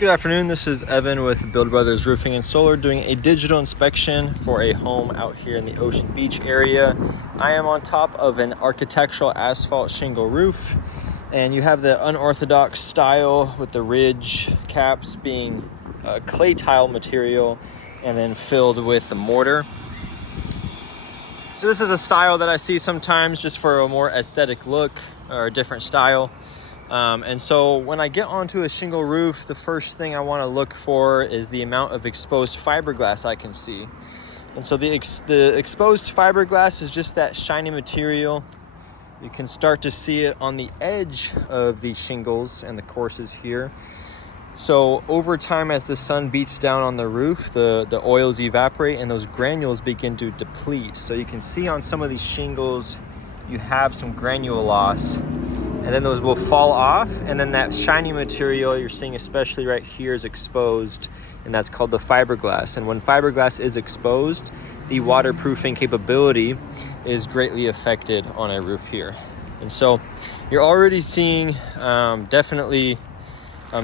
Good afternoon, this is Evan with Build Brothers Roofing and Solar doing a digital inspection for a home out here in the Ocean Beach area. I am on top of an architectural asphalt shingle roof, and you have the unorthodox style with the ridge caps being clay tile material and then filled with mortar. So this is a style that I see sometimes just for a more aesthetic look or a different style. And so when I get onto a shingle roof, the first thing I want to look for is the amount of exposed fiberglass I can see. And so the exposed fiberglass is just that shiny material. You can start to see it on the edge of the shingles and the courses here. So over time, as the sun beats down on the roof, the oils evaporate and those granules begin to deplete. So you can see on some of these shingles, you have some granule loss. And then those will fall off, and then that shiny material you're seeing especially right here is exposed, and that's called the fiberglass. And when fiberglass is exposed, the waterproofing capability is greatly affected on a roof here. And so you're already seeing definitely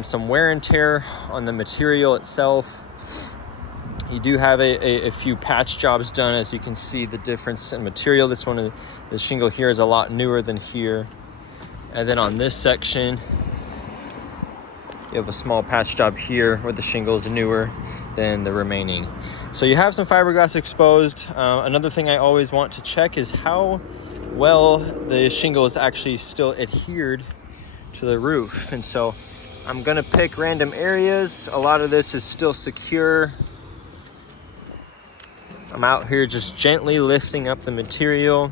some wear and tear on the material itself. You do have a few patch jobs done, as you can see the difference in material. This one, the shingle here is a lot newer than here. And then on this section, you have a small patch job here where the shingle is newer than the remaining. So you have some fiberglass exposed. Another thing I always want to check is how well the shingle is actually still adhered to the roof. And so I'm gonna pick random areas. A lot of this is still secure. I'm out here just gently lifting up the material.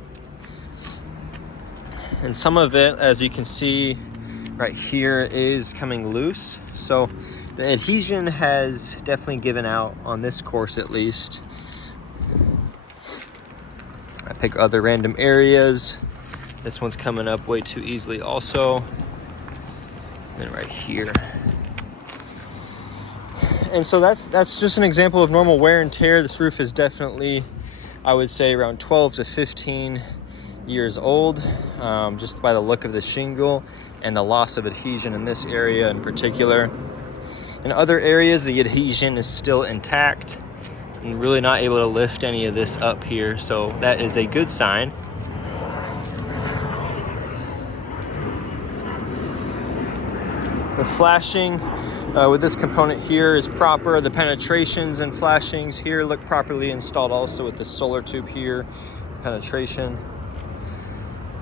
And some of it, as you can see right here, is coming loose. So the adhesion has definitely given out on this course at least. I pick other random areas. This one's coming up way too easily also. And right here. And so that's just an example of normal wear and tear. This roof is definitely, I would say, around 12 to 15 years old, just by the look of the shingle and the loss of adhesion in this area in particular. In other areas, the adhesion is still intact and really not able to lift any of this up here, so that is a good sign. The flashing with this component here is proper. The penetrations and flashings here look properly installed also with the solar tube here, penetration.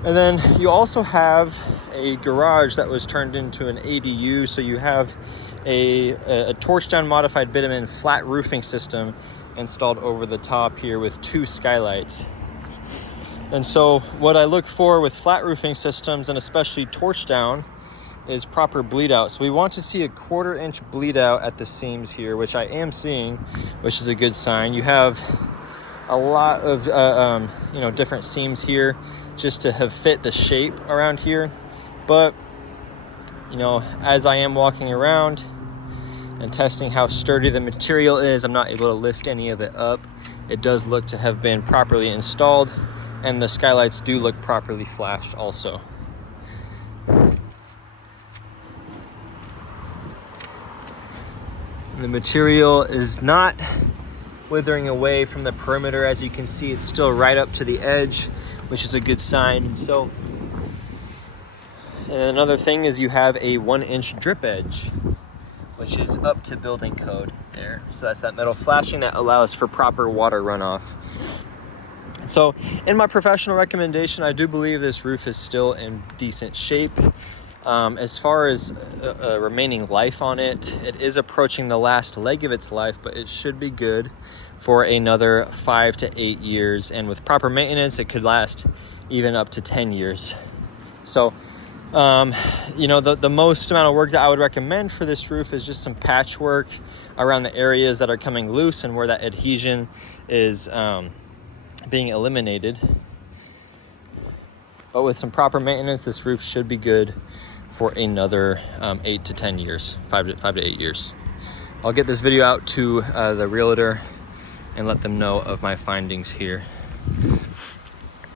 And then you also have a garage that was turned into an ADU. So you have a torch down modified bitumen flat roofing system installed over the top here with 2 skylights. And so what I look for with flat roofing systems, and especially torch down, is proper bleed out. So we want to see a 1/4 inch bleed out at the seams here, which I am seeing, which is a good sign. You have a lot of different seams here just to have fit the shape around here. But as I am walking around and testing how sturdy the material is, I'm not able to lift any of it up. It does look to have been properly installed, and the skylights do look properly flashed also. The material is not withering away from the perimeter. As you can see, it's still right up to the edge, which is a good sign. And so another thing is you have a 1-inch drip edge, which is up to building code there. So that's that metal flashing that allows for proper water runoff. So in my professional recommendation, I do believe this roof is still in decent shape. As far as remaining life on it, it is approaching the last leg of its life, but it should be good for another 5 to 8 years. And with proper maintenance, it could last even up to 10 years. So, the most amount of work that I would recommend for this roof is just some patchwork around the areas that are coming loose and where that adhesion is being eliminated. But with some proper maintenance, this roof should be good for another 8 to 10 years, 5 to 8 years. I'll get this video out to the realtor and let them know of my findings here.